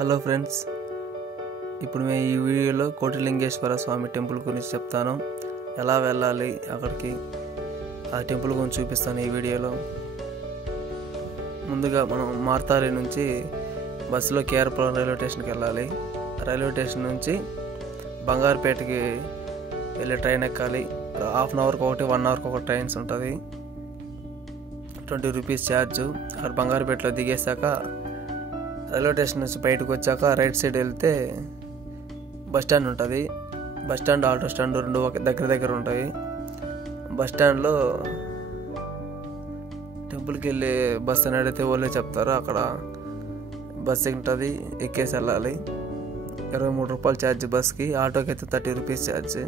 Hello friends, ఇప్పుడు మేము ఈ వీడియోలో కోటిలింగేశ్వర స్వామి టెంపుల్ గురించి చెప్తాను. ఎలా వెళ్ళాలి అక్కడికి, ఆ టెంపుల్ గురించి చూపిస్తాను ఈ వీడియోలో. ముందుగా మనం మార్తారి నుంచి బస్సులో కేఆర్పురం రైల్వే స్టేషన్కి వెళ్ళాలి. రైల్వే స్టేషన్ నుంచి బంగారుపేటకి వెళ్ళే ట్రైన్ ఎక్కాలి. హాఫ్ అన్ అవర్కి ఒకటి, 1 అవర్కి ఒక ట్రైన్స్ ఉంటుంది. 20 రూపీస్ ఛార్జ్. అక్కడ బంగారుపేటలో దిగేశాక రైల్వే స్టేషన్ నుంచి బయటకు వచ్చాక రైట్ సైడ్ వెళ్తే బస్ స్టాండ్ ఉంటుంది. బస్ స్టాండ్, ఆటో స్టాండ్ రెండు దగ్గర ఉంటాయి. బస్ స్టాండ్లో టెంపుల్కి వెళ్ళే బస్ అని అడిగితే వాళ్ళే చెప్తారు. అక్కడ బస్ ఉంటుంది, ఎక్కేసి వెళ్ళాలి. 23 రూపాయలు ఛార్జ్ బస్కి. ఆటోకి అయితే 30 రూపీస్ ఛార్జ్.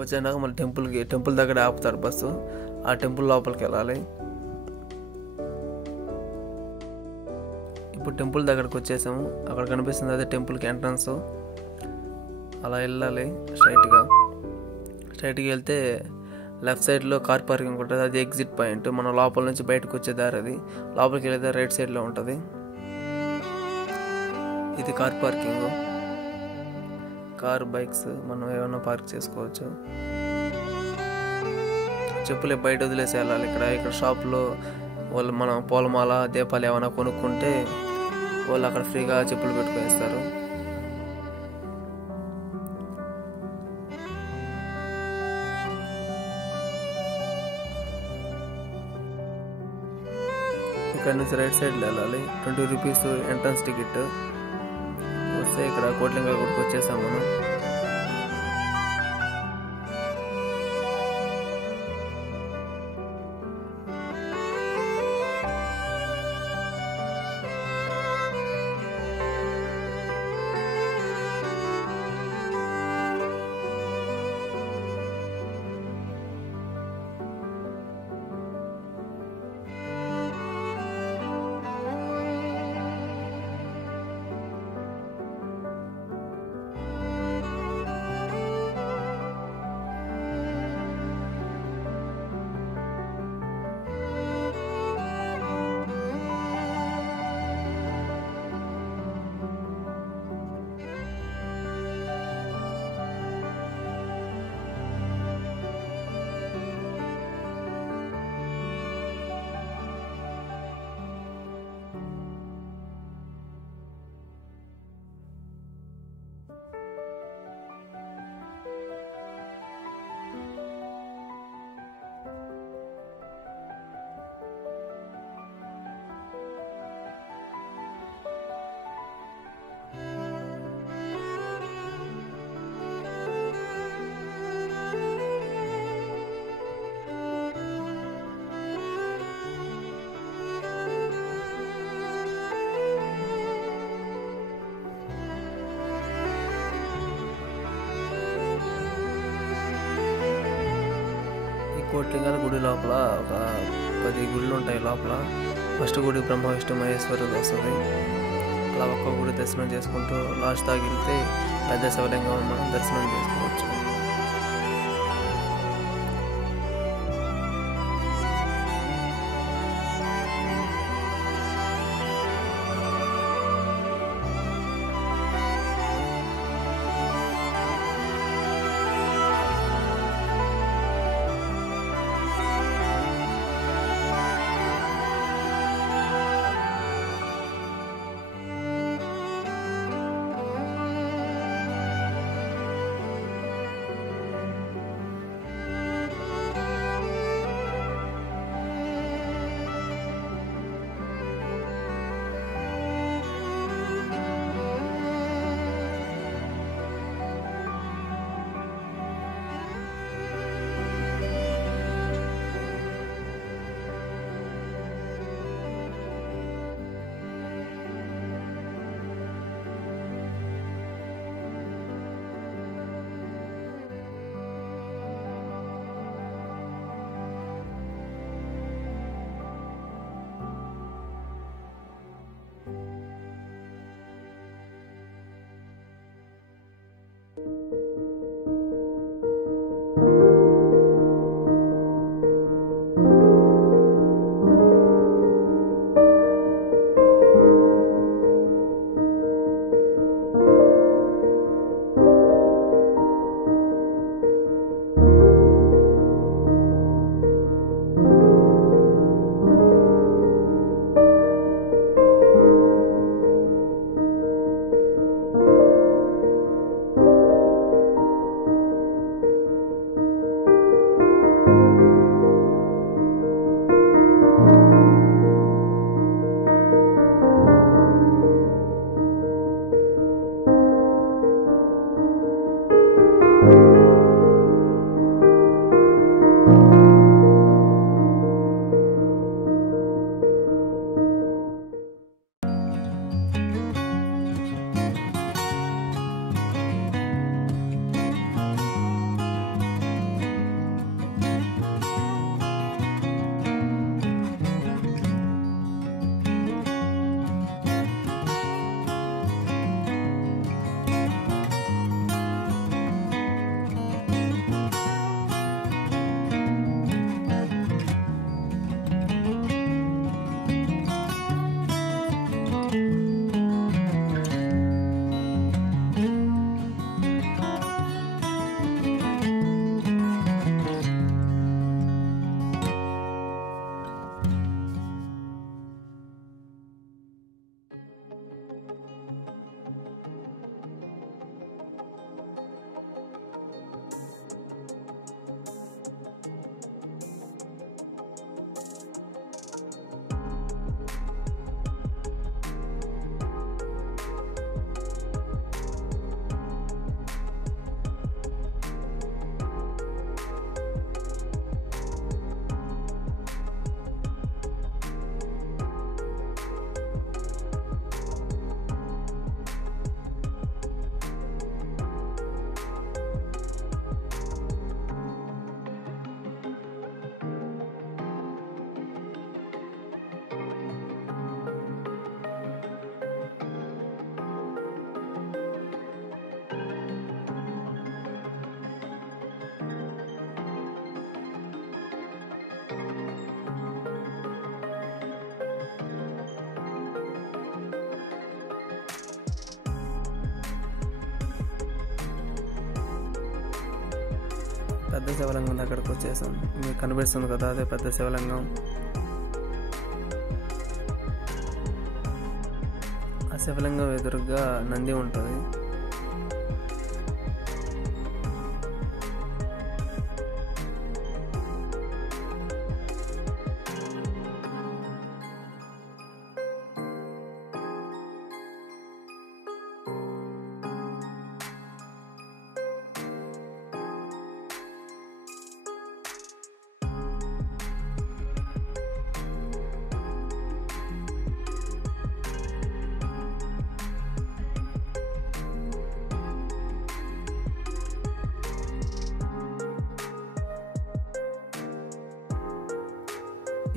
వచ్చాక మళ్ళీ టెంపుల్ దగ్గర ఆపుతారు బస్సు. ఆ టెంపుల్ లోపలికి వెళ్ళాలి. ఇప్పుడు టెంపుల్ దగ్గరకు వచ్చేసాము. అక్కడ కనిపిస్తుంది అదే టెంపుల్కి ఎంట్రన్స్. అలా వెళ్ళాలి స్ట్రైట్గా వెళ్తే లెఫ్ట్ సైడ్లో కార్ పార్కింగ్ ఉంటుంది. అది ఎగ్జిట్ పాయింట్. మనం లోపల నుంచి బయటకు వచ్చే దారి అది. లోపలికి వెళ్తే రైట్ సైడ్లో ఉంటుంది. ఇది కార్ పార్కింగ్. కార్, బైక్స్ మనం ఏమైనా పార్క్ చేసుకోవచ్చు. చెప్పులే బయట వదిలేసి వెళ్ళాలి. ఇక్కడ షాప్లో వాళ్ళు మనం పూలమాల, దీపాలు ఏమైనా కొనుక్కుంటే వాళ్ళు అక్కడ ఫ్రీగా చెప్పులు పెట్టుకొనిస్తారు. ఇక్కడ నుంచి రైట్ సైడ్లో వెళ్ళాలి. 20 రూపీస్ ఎంట్రన్స్ టికెట్. వస్తే ఇక్కడ కోటిలింగాల గుడికి వచ్చేసాం మనం. కోటిలింగాల గుడి లోపల ఒక 10 గుళ్ళు ఉంటాయి లోపల. ఫస్ట్ గుడి బ్రహ్మ విష్ణు మహేశ్వరుడు వస్తుంది. అలా ఒక్క గుడి దర్శనం చేసుకుంటూ లాస్ట్ దాకా వెళ్తే పెద్ద శివలింగం మనం దర్శనం చేసుకోవచ్చు. పెద్ద శివలింగం దగ్గరకు వచ్చేసాం. మీకు కనిపిస్తుంది కదా, అదే పెద్ద శివలింగం. ఆ శివలింగం ఎదురుగా నంది ఉంటుంది.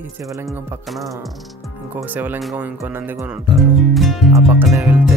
ఈ శివలింగం పక్కన ఇంకొక శివలింగం, ఇంకో నంది కూడా ఉంటారు. ఆ పక్కనే వెళ్తే